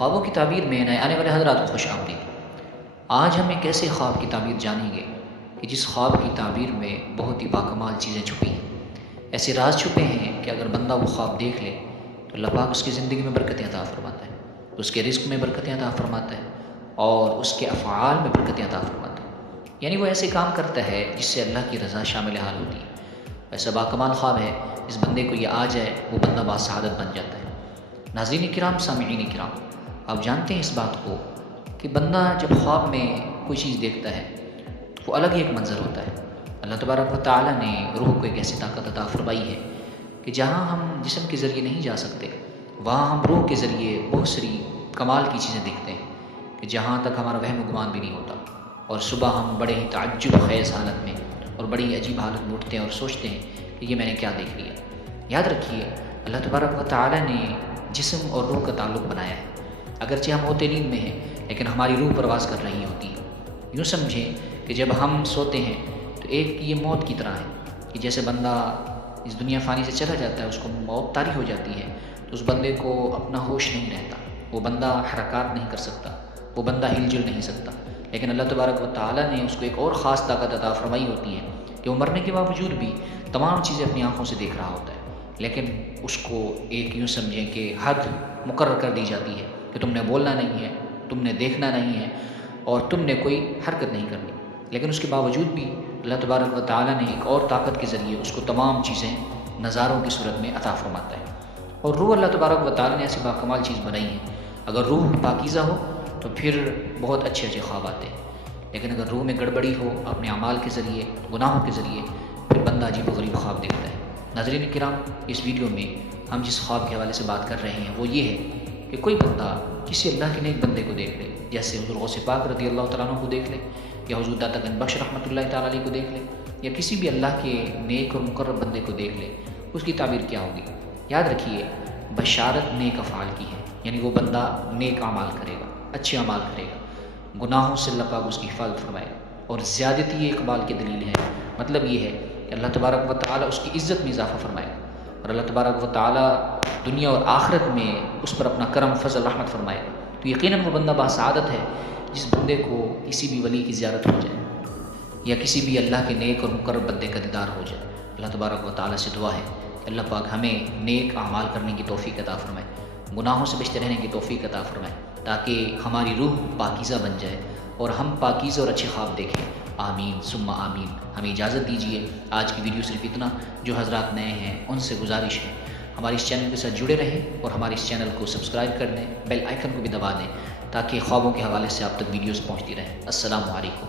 خوابوں کی تعبیر میں نئے آنے والے حضرات کو خوش آمدید۔ آج ہم ایک ایسے خواب کی تعبیر جانیں گے کہ جس خواب کی تعبیر میں بہت ہی باکمال چیزیں چھپی ہیں، ایسے راز چھپے ہیں کہ اگر بندہ وہ خواب دیکھ لے تو اللہ پاک اس کی زندگی میں برکتیں عطا فرماتا ہے، اس کے رزق میں برکتیں عطا فرماتا ہے اور اس کے افعال میں برکتیں عطا فرماتا ہے، یعنی وہ ایسے کام کرتا ہے جس سے اللہ کی رضا شامل حال ہوتی ہے۔ ایسا باکمال خواب ہے جس بندے کو یہ آ جائے وہ بندہ باسعادت بن جاتا ہے۔ ناظرین کرام، سامعین کرام، آپ جانتے ہیں اس بات کو کہ بندہ جب خواب میں کوئی چیز دیکھتا ہے تو وہ الگ ہی ایک منظر ہوتا ہے۔ اللہ تبارک و تعالیٰ نے روح کو ایک ایسی طاقت عطا فرمائی ہے کہ جہاں ہم جسم کے ذریعے نہیں جا سکتے وہاں ہم روح کے ذریعے بہت ساری کمال کی چیزیں دیکھتے ہیں کہ جہاں تک ہمارا وہم و گمان بھی نہیں ہوتا، اور صبح ہم بڑے ہی تعجب خیز حالت میں اور بڑی ہی عجیب حالت میں اٹھتے ہیں اور سوچتے ہیں کہ یہ میں نے کیا دیکھ لیا۔ یاد رکھیے، اللہ تبارک و تعالیٰ نے جسم اور روح کا تعلق بنایا ہے۔ اگرچہ ہم ہوتے نیند میں ہیں لیکن ہماری روح پرواز کر رہی ہوتی ہے۔ یوں سمجھیں کہ جب ہم سوتے ہیں تو ایک یہ موت کی طرح ہے کہ جیسے بندہ اس دنیا فانی سے چلا جاتا ہے، اس کو موت طاری ہو جاتی ہے تو اس بندے کو اپنا ہوش نہیں رہتا، وہ بندہ حرکات نہیں کر سکتا، وہ بندہ ہل جل نہیں سکتا، لیکن اللہ تبارک و تعالیٰ نے اس کو ایک اور خاص طاقت عطا فرمائی ہوتی ہے کہ وہ مرنے کے باوجود بھی تمام چیزیں اپنی آنکھوں سے دیکھ رہا ہوتا ہے، لیکن اس کو ایک یوں سمجھیں کہ حد مقرر کر دی جاتی ہے کہ تم نے بولنا نہیں ہے، تم نے دیکھنا نہیں ہے اور تم نے کوئی حرکت نہیں کرنی، لیکن اس کے باوجود بھی اللہ تبارک و تعالیٰ نے ایک اور طاقت کے ذریعے اس کو تمام چیزیں نظاروں کی صورت میں عطا فرماتا ہے۔ اور روح اللہ تبارک و تعالیٰ نے ایسی باکمال چیز بنائی ہے، اگر روح پاکیزہ ہو تو پھر بہت اچھے اچھے خواب آتے ہیں، لیکن اگر روح میں گڑبڑی ہو اپنے اعمال کے ذریعے، گناہوں کے ذریعے، پھر بندہ عجیب و غریب خواب دیکھتا ہے۔ ناظرین کرام، اس ویڈیو میں ہم جس خواب کے حوالے سے بات کر رہے ہیں وہ یہ ہے کہ کوئی بندہ کسی اللہ کے نیک بندے کو دیکھ لے، جیسے حضور غوث پاک رضی اللہ تعالیٰ عنہ کو دیکھ لے، یا حضور داتا گنج بخش رحمۃ اللہ تعالیٰ علیہ کو دیکھ لے، یا کسی بھی اللہ کے نیک اور مقرب بندے کو دیکھ لے، اس کی تعبیر کیا ہوگی؟ یاد رکھیے، بشارت نیک افعال کی ہے، یعنی وہ بندہ نیک اعمال کرے گا، اچھے اعمال کرے گا، گناہوں سے اللہ پاک اس کی حفاظت فرمائے گا، اور زیادتی اقبال کی دلیل ہے۔ مطلب یہ ہے کہ اللہ تبارک و تعالیٰ اس کی عزت میں اضافہ فرمائے گا، اور اللہ تبارک و تعالیٰ دنیا اور آخرت میں اس پر اپنا کرم فضل رحمت فرمائے گا۔ تو یقیناً وہ بندہ باسعادت ہے جس بندے کو کسی بھی ولی کی زیارت ہو جائے یا کسی بھی اللہ کے نیک اور مقرب بندے کا دیدار ہو جائے۔ اللہ تبارک و تعالیٰ سے دعا ہے کہ اللہ پاک ہمیں نیک اعمال کرنے کی توفیق عطا فرمائے، گناہوں سے بچتے رہنے کی توفیق عطا فرمائے، تاکہ ہماری روح پاکیزہ بن جائے اور ہم پاکیزہ اور اچھے خواب دیکھیں۔ آمین ثم آمین۔ ہمیں اجازت دیجیے، آج کی ویڈیو صرف اتنا۔ جو حضرات نئے ہیں ان سے گزارش ہے ہمارے اس چینل کے ساتھ جڑے رہیں اور ہمارے اس چینل کو سبسکرائب کر دیں، بیل آئیکن کو بھی دبا دیں تاکہ خوابوں کے حوالے سے آپ تک ویڈیوز پہنچتی رہیں۔ السلام علیکم۔